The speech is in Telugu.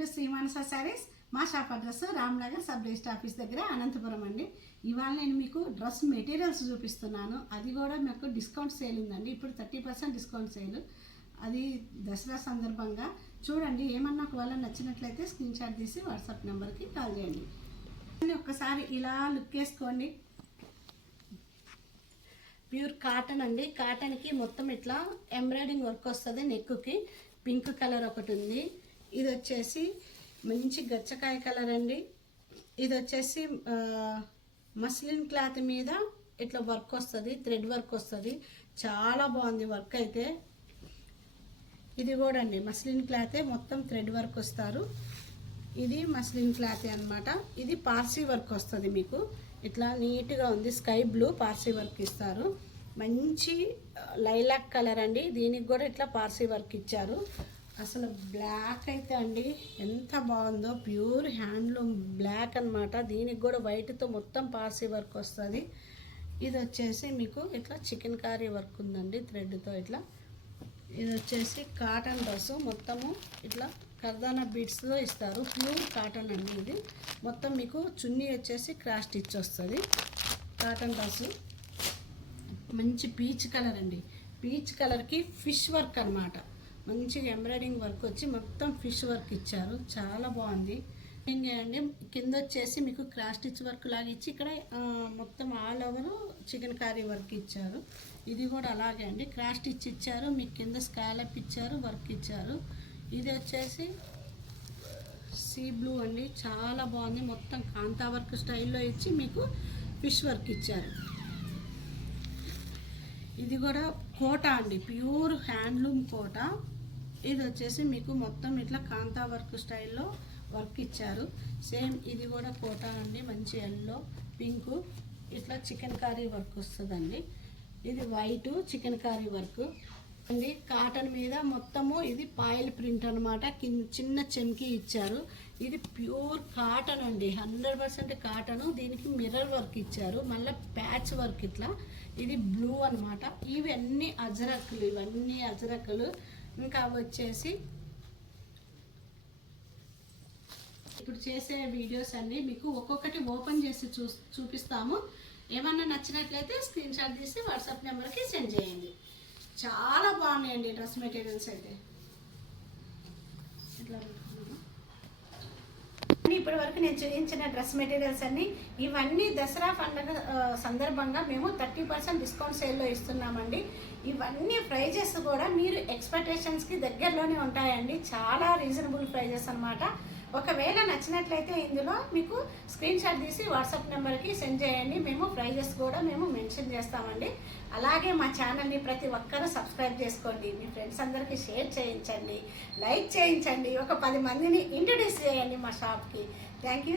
టు శ్రీ మానస శారీస్. మా shop address Ramnagar sub register office దగ్గర అనంతపురం అండి. ఇవాళ నేను మీకు డ్రెస్ మెటీరియల్స్ చూపిస్తున్నాను. అది కూడా మీకు డిస్కౌంట్ సేల్ ఉందండి. ఇప్పుడు 30% డిస్కౌంట్ సేల్. అది దసరా సందర్భంగా చూడండి. ఏమన్నా ఒకవేళ నచ్చినట్లయితే స్క్రీన్ షాట్ తీసి వాట్సాప్ నెంబర్కి కాల్ చేయండి. ఒక్కసారి ఇలా లుక్ వేసుకోండి. ప్యూర్ కాటన్ అండి. కాటన్కి మొత్తం ఇట్లా ఎంబ్రాయిడింగ్ వర్క్ వస్తుంది. నెక్కి పింక్ కలర్ ఒకటి ఉంది. ఇది వచ్చేసి మంచి గచ్చకాయ కలర్ అండి. ఇది వచ్చేసి మస్లిన్ క్లాత్ మీద ఇట్లా వర్క్ వస్తుంది, థ్రెడ్ వర్క్ వస్తుంది. చాలా బాగుంది వర్క్ అయితే. ఇది కూడా అండి మస్లిన్ క్లాతే, మొత్తం థ్రెడ్ వర్క్ వస్తారు. ఇది మస్లిన్ క్లాతే అనమాట. ఇది పార్సీ వర్క్ వస్తుంది. మీకు ఇట్లా నీట్గా ఉంది. స్కై బ్లూ పార్సీ వర్క్ ఇస్తారు. మంచి లైలాక్ కలర్ అండి. దీనికి కూడా ఇట్లా పార్సీ వర్క్ ఇచ్చారు. అసలు బ్లాక్ అయితే అండి ఎంత బాగుందో. ప్యూర్ హ్యాండ్లూమ్ బ్లాక్ అనమాట. దీనికి కూడా వైట్తో మొత్తం పార్సీ వర్క్ వస్తుంది. ఇది వచ్చేసి మీకు ఇట్లా చికెన్ కర్రీ వర్క్ ఉందండి థ్రెడ్తో ఇట్లా. ఇది వచ్చేసి కాటన్ డ్రెస్, మొత్తము ఇట్లా కర్దానా బీడ్స్లో ఇస్తారు. ప్యూర్ కాటన్ అండి. ఇది మొత్తం మీకు చున్నీ వచ్చేసి క్రాస్ స్టిచ్ వస్తుంది. కాటన్ డ్రెస్ మంచి పీచ్ కలర్ అండి. పీచ్ కలర్కి ఫిష్ వర్క్ అనమాట. మంచిగా ఎంబ్రాయిడింగ్ వర్క్ వచ్చి మొత్తం ఫిష్ వర్క్ ఇచ్చారు. చాలా బాగుంది అండి. కింద వచ్చేసి మీకు క్రాస్ స్టిచ్ వర్క్ లాగా ఇచ్చి ఇక్కడ మొత్తం all over chicken curry work ఇచ్చారు. ఇది కూడా అలాగే అండి. క్రాస్ స్టిచ్ ఇచ్చారు. మీకు కింద స్కాలప్ ఇచ్చారు, వర్క్ ఇచ్చారు. ఇది వచ్చేసి సీ బ్లూ అండి. చాలా బాగుంది. మొత్తం కాంతా వర్క్ స్టైల్లో ఇచ్చి మీకు ఫిష్ వర్క్ ఇచ్చారు. ఇది కూడా కోట అండి. ప్యూర్ హ్యాండ్లూమ్ కోట. ఇది వచ్చేసి మీకు మొత్తం ఇట్లా కాంతా వర్క్ స్టైల్లో వర్క్ ఇచ్చారు. సేమ్ ఇది కూడా కోట అండి. మంచి ఎల్లో, పింక్ ఇట్లా చికెన్ కర్రీ వర్క్ వస్తుందండి. ఇది వైట్ చికెన్ కర్రీ వర్క్ అండి. కాటన్ మీద మొత్తము ఇది పాయిల్ ప్రింట్ అనమాట. చిన్న చెమ్కి ఇచ్చారు. ఇది ప్యూర్ కాటన్ అండి. 100% కాటను. దీనికి మిర్రర్ వర్క్ ఇచ్చారు. మళ్ళీ ప్యాచ్ వర్క్ ఇట్లా. ఇది బ్లూ అనమాట. ఇవన్నీ అజరకులు, ఇవన్నీ అజరకులు. ఇంకా వచ్చేసి ఇప్పుడు చేసే వీడియోస్ అన్నీ మీకు ఒక్కొక్కటి ఓపెన్ చేసి చూపిస్తాము. ఏమన్నా నచ్చినట్లయితే స్క్రీన్ షాట్ తీసి వాట్సాప్ నెంబర్కి సెండ్ చేయండి. చాలా బాగున్నాయండి డ్రెస్ మెటీరియల్స్ అయితే. ఇట్లా ఇప్పటి వరకు నేను చూపించిన డ్రెస్ మెటీరియల్స్ అన్ని ఇవన్నీ దసరా పండుగ సందర్భంగా మేము 30% డిస్కౌంట్ సేల్లో ఇస్తున్నామండి. ఇవన్నీ ప్రైజెస్ కూడా మీరు ఎక్స్పెక్టేషన్స్కి దగ్గరలోనే ఉంటాయండి. చాలా రీజనబుల్ ప్రైజెస్ అనమాట. ఒకవేళ నచ్చినట్లయితే ఇందులో మీకు స్క్రీన్ షాట్ తీసి వాట్సాప్ నెంబర్కి సెండ్ చేయండి. మేము ప్రైజెస్ కూడా మేము మెన్షన్ చేస్తామండి. అలాగే మా ఛానల్ని ప్రతి ఒక్కరూ సబ్స్క్రైబ్ చేసుకోండి. మీ ఫ్రెండ్స్ అందరికీ షేర్ చేయించండి, లైక్ చేయించండి. ఒక 10 మందిని ఇంట్రడ్యూస్ చేయండి మా షాప్కి. Thank you.